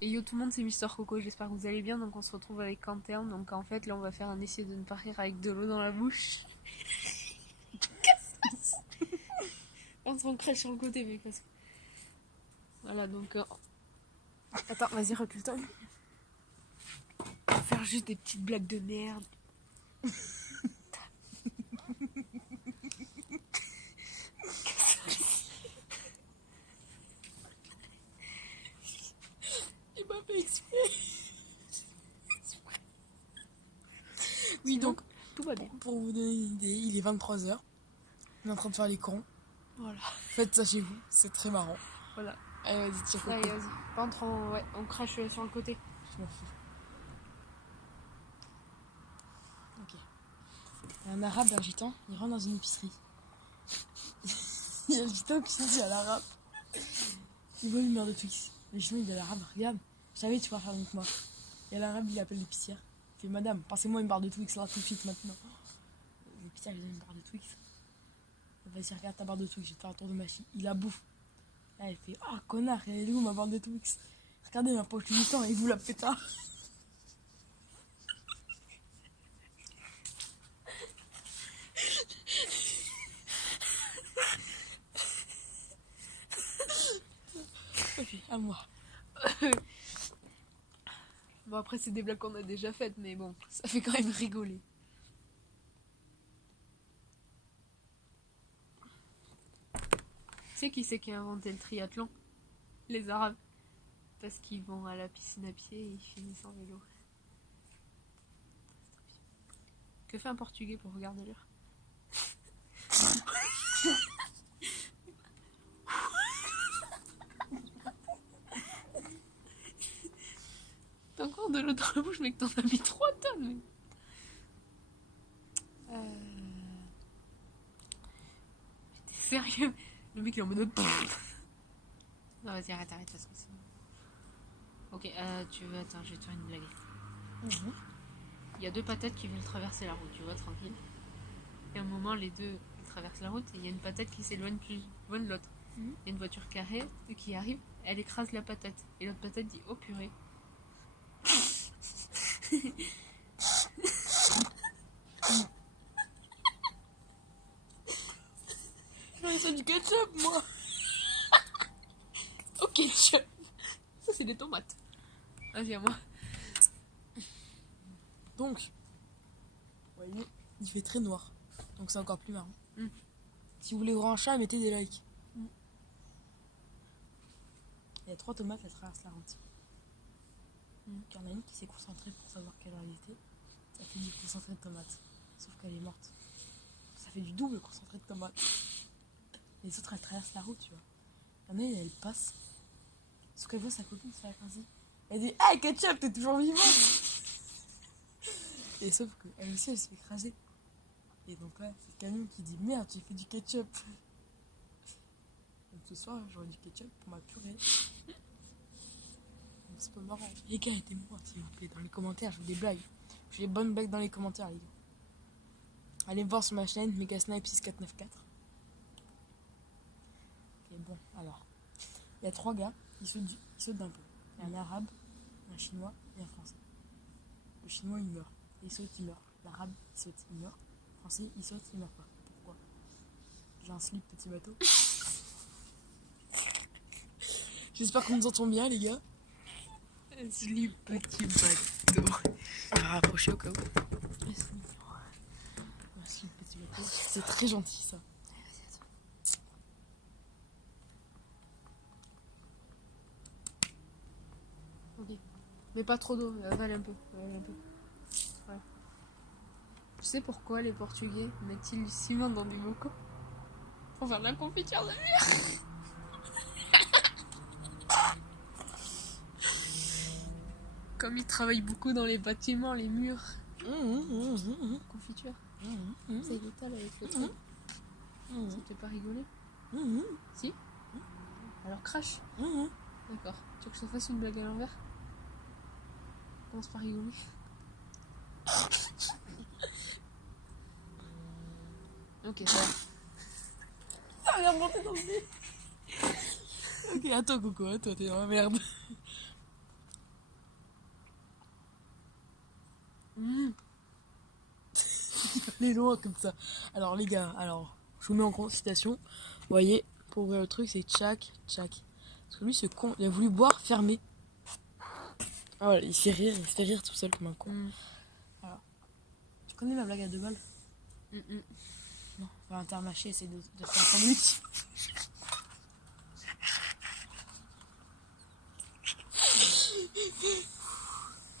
Et yo tout le monde, c'est Mister Coco, j'espère que vous allez bien. Donc on se retrouve avec Quentin. Donc en fait, là on va faire un essai de ne pas rire avec de l'eau dans la bouche. On se crèche sur le côté, mais parce que. Voilà, donc. Attends, vas-y, recule-toi. On va faire juste des petites blagues de merde. J'ai pas fait exprès. Oui, Sinon, donc, tout va bien. pour vous donner une idée, il est 23h. On est en train de faire les cons. Voilà. Faites ça chez vous, c'est très marrant. Voilà. Allez, vas-y, tire Allez, Coco. vas-y. Par contre, on crache sur le côté. Je m'en fous. Ok. Un arabe, un gitan, il rentre dans une épicerie. Il y a le gitan qui se dit à l'arabe. Il veut une mère de Twix. Le gitan il dit à l'arabe, regarde, je savais que tu vas faire avec moi. Et l'arabe il appelle l'épicière. Il fait, madame, passez-moi une barre de Twix là tout de suite maintenant. L'épicière lui donne une barre de Twix. Vas-y, regarde ta barre de Twix, je vais te faire un tour de machine. Il la bouffe. Là, il fait, ah connard, elle est où ma barre de Twix? Regardez ma poche du gitan et vous la pétard. Ok, à moi. Bon, après, c'est des blagues qu'on a déjà faites, mais bon, ça fait quand même rigoler. Tu sais qui c'est qui a inventé le triathlon? Les Arabes. Parce qu'ils vont à la piscine à pied et ils finissent en vélo. Que fait un Portugais pour regarder l'heure? T'as encore de l'eau dans la bouche, mec, t'en as mis 3 tonnes, mec. T'es sérieux? Le mec il est en mode. Non, vas-y, arrête, parce que c'est bon. Ok, tu veux. Attends, je vais te faire une blague. Il y a deux patates qui veulent traverser la route, tu vois, tranquille. Et à un moment, les deux ils traversent la route et il y a une patate qui s'éloigne plus loin de l'autre. Il y a une voiture qui arrive, elle écrase la patate. Et l'autre patate dit, oh purée. J'aurais ça du ketchup, moi. Ok, ketchup. Ça, c'est des tomates. Vas-y, à moi. Donc, ouais, il fait très noir. Donc c'est encore plus marrant. Si vous voulez voir un chat, mettez des likes. Il y a 3 tomates, elles traversent la route. Il y en a une qui s'est concentrée pour savoir quelle heure il était. Ça fait du concentré de tomates. Sauf qu'elle est morte. Ça fait du double concentré de tomates. Les autres, elles traversent la route, tu vois. Il y en a une, elle passe. Sauf qu'elle voit sa copine se faire écraser. Elle dit, hey ketchup, t'es toujours vivant. Et sauf qu'elle aussi, elle se fait écraser. Et donc là, c'est le camion qui dit, merde, j'ai fait du ketchup. Donc ce soir, j'aurai du ketchup pour ma purée. C'est pas marrant. Les gars, aidez-moi, s'il vous plaît, dans les commentaires, je veux des blagues. Je veux des bonnes blagues dans les commentaires, les gars. Allez me voir sur ma chaîne, Megasnipe6494. Ok, bon, alors. Il y a 3 gars, ils sautent d'un pont. Il y a un arabe, un chinois et un français. Le chinois, il meurt. Il saute, il meurt. L'arabe, il saute, il meurt. Le français, il saute, il meurt pas. Pourquoi? J'ai un slip petit bateau. J'espère qu'on nous entend bien, les gars. Slip petit bateau. On va rapprocher au cas où. Un slip petit bateau. C'est très gentil, ça. Ok. Mais pas trop d'eau, avale un peu. Ouais. Tu sais pourquoi les Portugais mettent-ils du ciment dans des bocaux? Pour faire de la confiture de mur. Comme ils travaillent beaucoup dans les bâtiments, les murs. Confiture. Ça il étale avec le truc. Ça te fait pas rigoler? Si? Alors crache. D'accord. Tu veux que je te fasse une blague à l'envers? Commence par rigoler. Ok, ça va. Ça vient de monter dans le nez. Ok, à toi, Coco, à toi, t'es dans la merde. Il est loin comme ça. Alors les gars, je vous mets en citation. Vous voyez, pour ouvrir le truc, c'est tchac, tchac. Parce que lui, ce con, il a voulu boire fermé. Ah voilà, il se fait rire tout seul comme un con. Alors, tu connais ma blague à 2 balles? Non, on va Intermarché, essayer de faire un sandwich.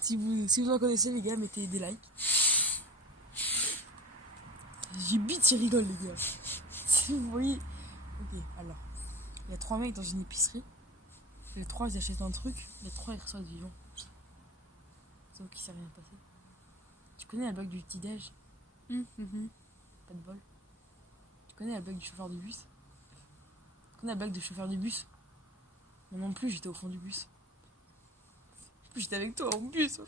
Si vous en connaissez, les gars, mettez des likes. J'ai bite, il rigole, les gars. Si vous voyez. Ok, alors. Il y a 3 mecs dans une épicerie. Les 3, ils achètent un truc. Les 3, ils reçoivent vivants. Sauf qu'il s'est rien passé. Tu connais la blague du petit-déj? Pas de bol. Tu connais la blague du chauffeur de bus? Tu connais la blague du chauffeur du bus? Moi non plus, j'étais au fond du bus. J'étais avec toi en bus.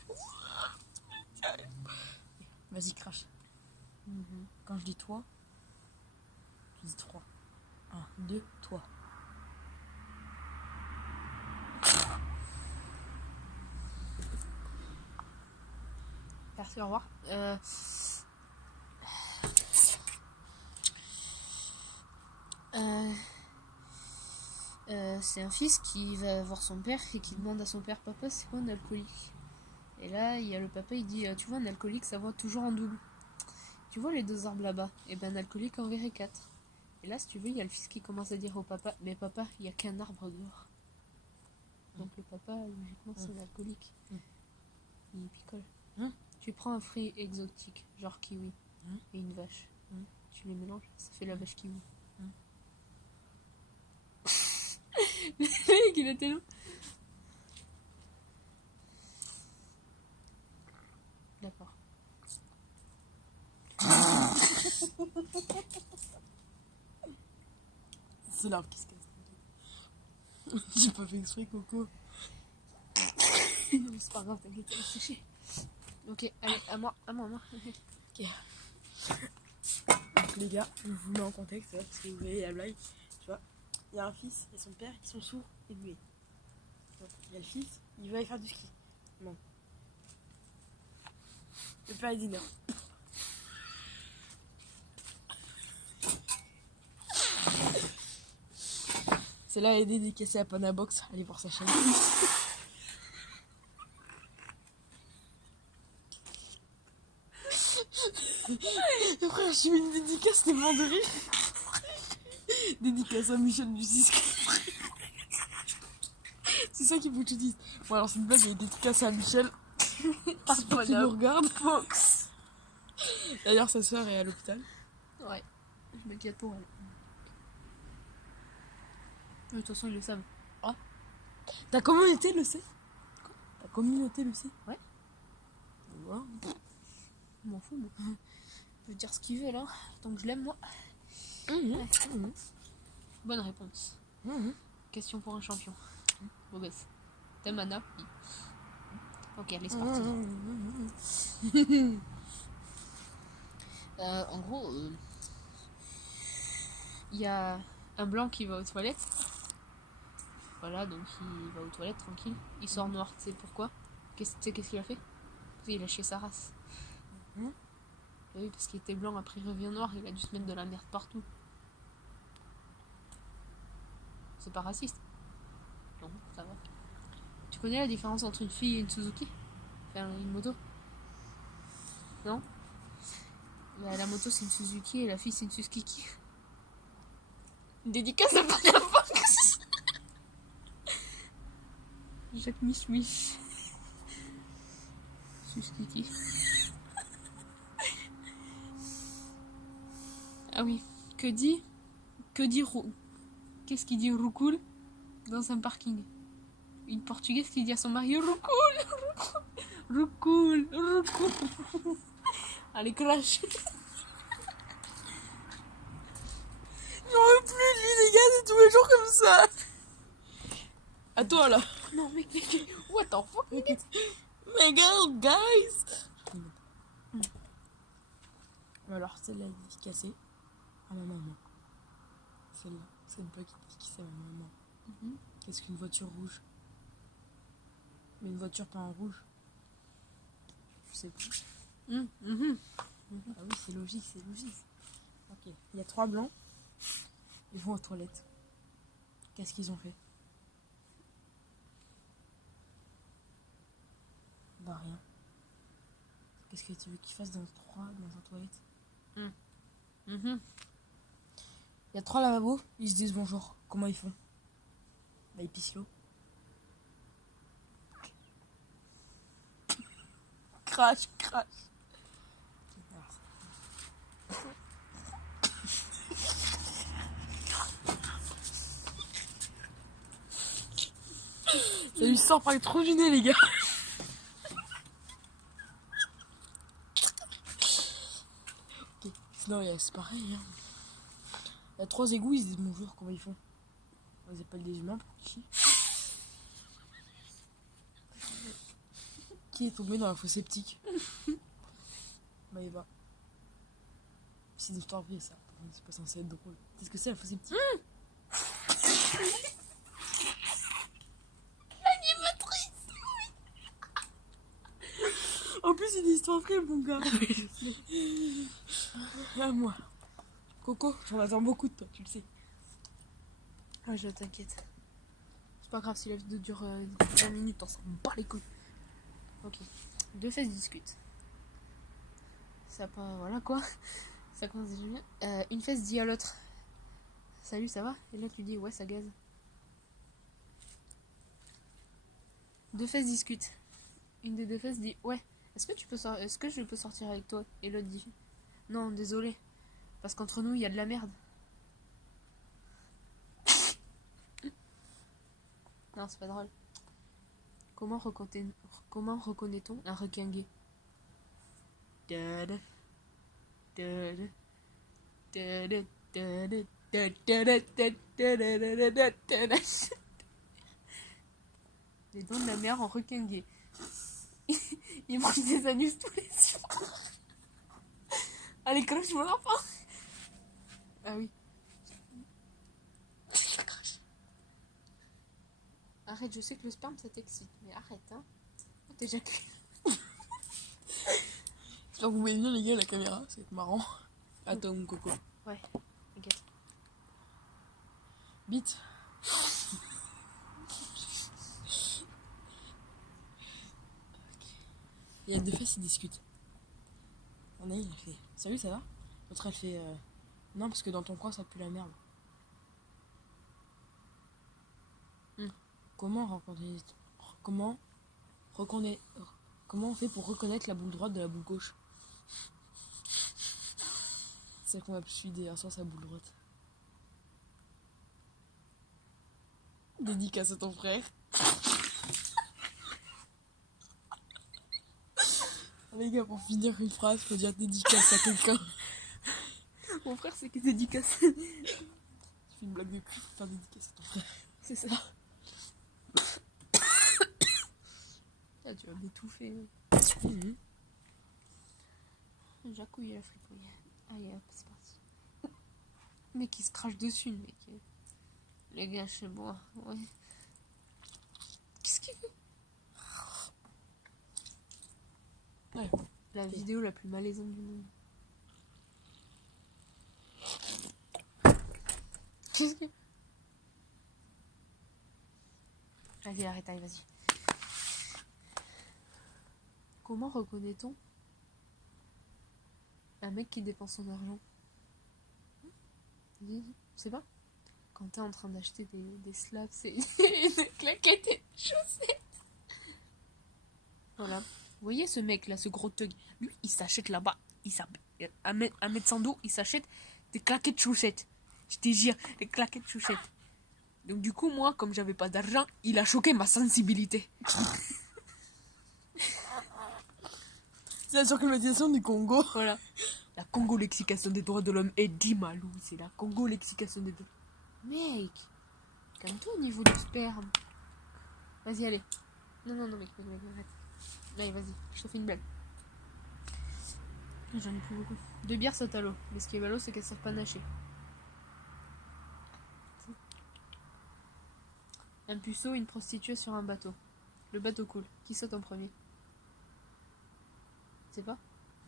Vas-y, crache. Quand je dis toi, je dis 3. 1, 2, toi. Merci, au revoir. C'est un fils qui va voir son père et qui demande à son père: papa, c'est quoi un alcoolique? Et là, il y a le papa, il dit: tu vois, un alcoolique, ça voit toujours en double. Tu vois les 2 arbres là-bas? Et ben, un alcoolique en verrait 4. Et là, si tu veux, il y a le fils qui commence à dire au papa: mais papa, il n'y a qu'un arbre dehors. Donc le papa, logiquement, c'est un alcoolique. Il picole. Tu prends un fruit exotique, genre kiwi, et une vache. Tu les mélanges, ça fait la vache kiwi. Le mec, il a tellement... D'accord. C'est l'arbre qui se casse. J'ai pas fait exprès, Coco. C'est pas grave, t'inquiète, c'est séché. Ok, allez, à moi. Ok. Donc les gars, je vous mets en contexte, parce que vous voyez la blague. Tu vois, il y a un fils et son père, ils sont sourds et muets. Donc, il y a le fils, il veut aller faire du ski. Non. Le père, il dit non. Celle-là elle est dédicacée à Panabox, allez voir sa chaîne. Frère, j'ai eu une dédicace tellement de rire. Dédicace à Michel du Cisco. C'est ça qu'il faut que tu dises. Bon, alors c'est une blague, elle est dédicace à Michel. Parce qu'il nous regarde. Box. D'ailleurs, sa soeur est à l'hôpital. Ouais, je m'inquiète pour elle. De toute façon, ils le savent. Ta communauté le sait. Quoi? Ta communauté le sait. Ouais. Ouais. Je m'en fous, moi. Je veux dire ce qu'il veut, là. Tant que je l'aime, moi. Bonne réponse. Question pour un champion. Mauvaise. T'aimes Anna? Oui. Ok, allez, c'est parti. En gros, il y a un blanc qui va aux toilettes. Voilà, donc il va aux toilettes tranquille. Il sort noir, tu sais pourquoi? Tu sais qu'est-ce qu'il a fait? Parce qu'il a chié sa race. Oui, parce qu'il était blanc, après il revient noir, il a dû se mettre de la merde partout. C'est pas raciste? Non, ça va. Tu connais la différence entre une fille et une Suzuki? Enfin, une moto? Non? Bah, la moto c'est une Suzuki et la fille c'est une Suzuki. Dédicace à Panabox. Jacques Mich. Suzuki. Ah oui. Qu'est-ce qu'il dit roucoule dans un parking? Une portugaise qui dit à son mari roucoule. Allez, crash. J'en veux plus, lui, les gars, c'est tous les jours comme ça. À toi, là. Non, mec, what the fuck? My girl, guys. Alors, celle-là est dédicacée à ma maman. Celle-là, c'est une blague dédicacée à ma maman. Qu'est-ce qu'une voiture rouge? Mais une voiture pas en rouge. Je sais plus. Ah oui, c'est logique, c'est logique. Ok. Il y a 3 blancs. Ils vont aux toilettes. Qu'est-ce qu'ils ont fait? Bah rien. Qu'est-ce que tu veux qu'ils fassent dans un toilette? Il y a 3 lavabos, ils se disent bonjour. Comment ils font? Bah ils pissent l'eau. Crash. Ça lui sort par les trous du nez, les gars. Ok. Sinon, c'est pareil. Hein. Il y a 3 égouts, ils se disent bonjour. Comment ils font? On les appelle des humains pour qu'ils chient. Qui est tombé dans la fosse septique? Bah, il va. C'est une histoire vraie, ça. C'est pas censé être drôle. Qu'est-ce que c'est la fosse septique? En plus, c'est une histoire vraie, mon gars. À moi. Coco, j'en attends beaucoup de toi, tu le sais. Ouais, je t'inquiète. C'est pas grave si la vidéo dure 20 minutes, on s'en bat les couilles. Ok. 2 fesses discutent. Ça pas. Voilà quoi. Ça commence déjà bien. Une fesse dit à l'autre: salut, ça va? Et là tu dis: ouais, ça gaze. 2 fesses discutent. Une des 2 fesses dit: ouais, est-ce que je peux sortir avec toi? Et l'autre dit: non, désolé. Parce qu'entre nous, il y a de la merde. Non, c'est pas drôle. Comment reconnaît-on un requin gay? Les dents de la mer en requin gay. Il mange des anus tous les soirs. Allez, crache-moi l'enfant. Ah oui. Arrête, je sais que le sperme ça t'excite, mais arrête, hein. T'éjacules. J'espère que vous voyez bien, les gars, la caméra, ça va être marrant. Attends, mon coco. Ouais, t'inquiète. Bite. Il y a 2 fesses qui discutent. On a une, elle fait salut, ça va? L'autre, elle fait non, parce que dans ton coin, ça pue la merde. Comment on fait pour reconnaître la boule droite de la boule gauche? C'est qu'on va plus derrière sur sa boule droite. Dédicace à ton frère. Les gars, pour finir une phrase, faut dire dédicace à quelqu'un. Mon frère, c'est qui dédicace. Tu fais une blague de cul, faut faire dédicace à ton frère. C'est ça. Ah, tu vas m'étouffer. Jacouille la fripouille. Allez hop, c'est parti. Le mec il se crache dessus, le mec. Les gars, c'est bon. Ouais. Qu'est-ce qu'il veut? Ouais. La vidéo la plus malaisante du monde. Qu'est-ce que... Allez, arrête, allez, vas-y. Comment reconnaît-on un mec qui dépense son argent? Je sais pas. Quand t'es en train d'acheter des slaps et une claquette et des chaussettes. Voilà. Vous voyez ce mec là, ce gros thug? Lui, il s'achète là-bas. À 1m100 d'eau, il s'achète des claquettes de chaussettes. Je te jure, des claquettes de chaussettes. Donc du coup, moi, comme j'avais pas d'argent, il a choqué ma sensibilité. C'est la surclimatisation du Congo. Voilà. La Congo-lexication des droits de l'homme est dit Malou. C'est la Congo-lexication des droits. Mec, calme-toi au niveau du sperme. Vas-y, allez. Non, mec, arrête. Allez, vas-y, je te fais une blague. J'en ai plus beaucoup. 2 bières sautent à l'eau. Mais ce qui est ballot, c'est qu'elles servent pas à nager. Un puceau, une prostituée sur un bateau. Le bateau coule. Qui saute en premier? Tu sais pas?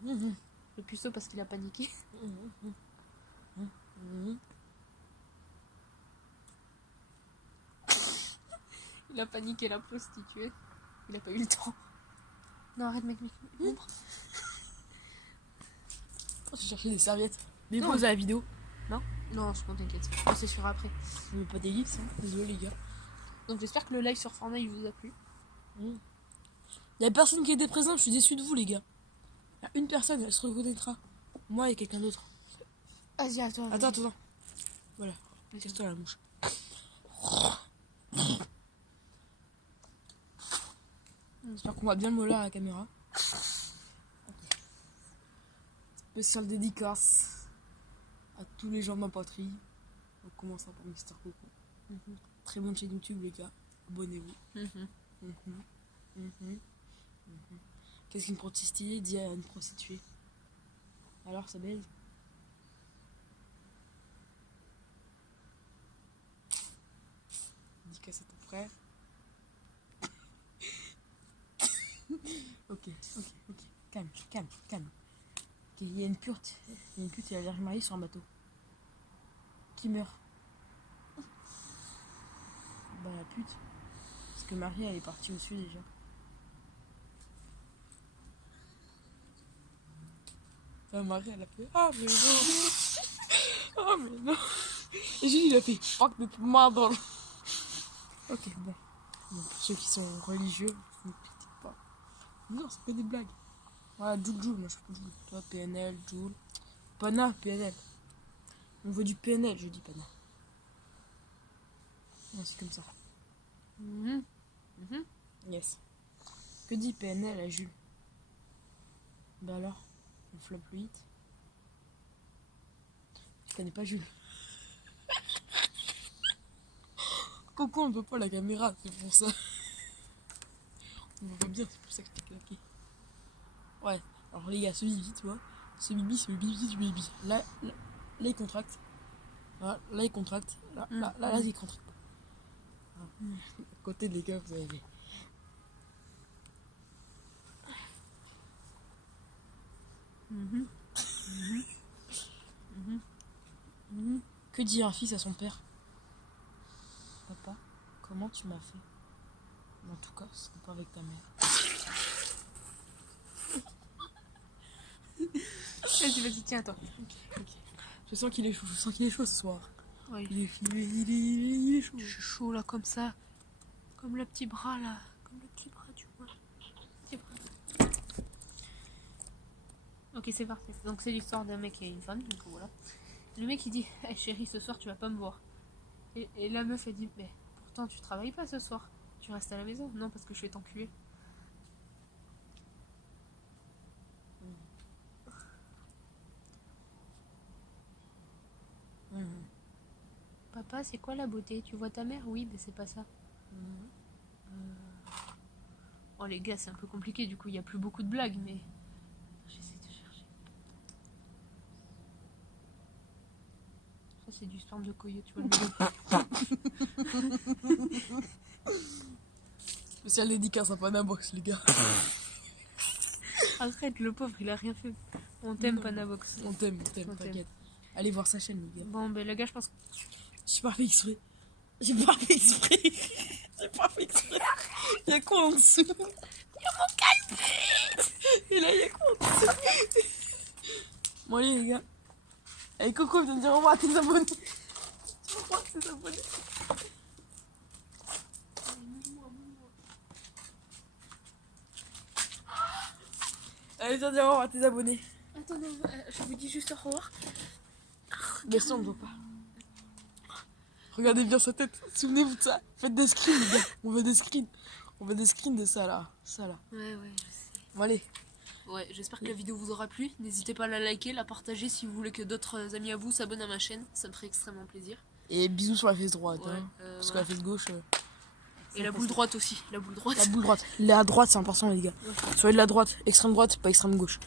Le puceau parce qu'il a paniqué. Il a paniqué la prostituée. Il a pas eu le temps. Non, arrête, mec. Montre. J'ai cherché des serviettes. Mais Non. pause à la vidéo. Non, je compte, t'inquiète. C'est sur après. Mais pas des gifs, hein. Désolé les gars. Donc j'espère que le live sur Fortnite vous a plu. Y a personne qui était présent, je suis déçu de vous les gars. Y a une personne, elle se reconnaîtra. Moi et quelqu'un d'autre. Vas-y, à toi. Attends. Voilà. Casse-toi la mouche. J'espère qu'on va bien le moller à la caméra. Spécial dédicace à tous les gens de ma patrie. En commençant par Mister Coco. Très bonne chaîne YouTube les gars. Abonnez-vous. Qu'est-ce qu'une prostituée dit à une prostituée? Alors ça baise? Dédicace à ton frère. Ok. Calme. Ok, il y a une pute et la Vierge Marie sur un bateau. Qui meurt? Bah la pute. Parce que Marie elle est partie au sud déjà. La Marie elle a fait ah mais non. Ah mais non. Et Julie il a fait fuck de merde. Ok bon. Pour ceux qui sont religieux, ne pitié pas. Non c'est pas des blagues. Voilà Joule, moi je fais pas Joule. Toi PNL, Joule. Pana, PNL. On veut du PNL, je dis Pana. Non c'est comme ça. Yes. Que dit PNL à Jules? Bah alors, on flop le 8. Tu connais pas Jules? Coco, on ne peut pas la caméra, c'est pour ça. On voit bien, c'est pour ça que je t'ai claqué. Ouais, alors les gars, ce bibi, tu vois, ce bibi, c'est le bibi du baby. Là, il contracte. Là, il contracte. Là, il contracte. À côté des gars, vous avez. Que dit un fils à son père? Papa, comment tu m'as fait? En tout cas, ce n'est pas avec ta mère. Vas-y, tiens, toi. Ok. Je sens qu'il est chaud ce soir. Ouais. Il est chaud. Je suis chaud là, comme ça. Comme le petit bras là. Comme le petit bras du moins. Petit bras. Ok, c'est parti. Donc c'est l'histoire d'un mec et une femme, donc voilà. Le mec il dit hey, chérie, ce soir tu vas pas me voir. Et la meuf elle dit mais pourtant tu travailles pas ce soir. Tu restes à la maison? Non, parce que je vais t'enculer. Papa, c'est quoi la beauté? Tu vois ta mère? Oui, mais c'est pas ça. Oh les gars, c'est un peu compliqué, du coup il y a plus beaucoup de blagues, mais j'essaie de chercher. Ça c'est du sperme de coyote, tu vois le milieu. Spécial dédicace à Panabox, les gars. Arrête, le pauvre, il a rien fait. On t'aime, Panabox. On t'aime, t'inquiète. Allez voir sa chaîne, les gars. Bon, ben le gars, je pense que... J'ai pas fait exprès. Il y a quoi en dessous? Il y a mon calme. Et là, il y a quoi en dessous? Bon, allez, les gars. Allez, Coco, viens de dire au revoir à tes abonnés. Au revoir à tes abonnés. Allez, viens de dire au revoir à tes abonnés. Attends, non, je vous dis juste au revoir. Mais ça, on ne voit pas. Regardez bien sa tête. Souvenez-vous de ça. Faites des screens, les gars. On veut des screens. On veut des screens de ça, là. Ça, là. Ouais, je sais. Bon, allez. Ouais, j'espère que la vidéo vous aura plu. N'hésitez pas à la liker, la partager si vous voulez que d'autres amis à vous s'abonnent à ma chaîne. Ça me ferait extrêmement plaisir. Et bisous sur la fesse droite. Ouais, Hein, parce que voilà. la fesse gauche... Et la boule droite aussi. La boule droite. La boule droite. La droite, c'est important, les gars. Soyez de la droite. Extrême droite, pas extrême gauche.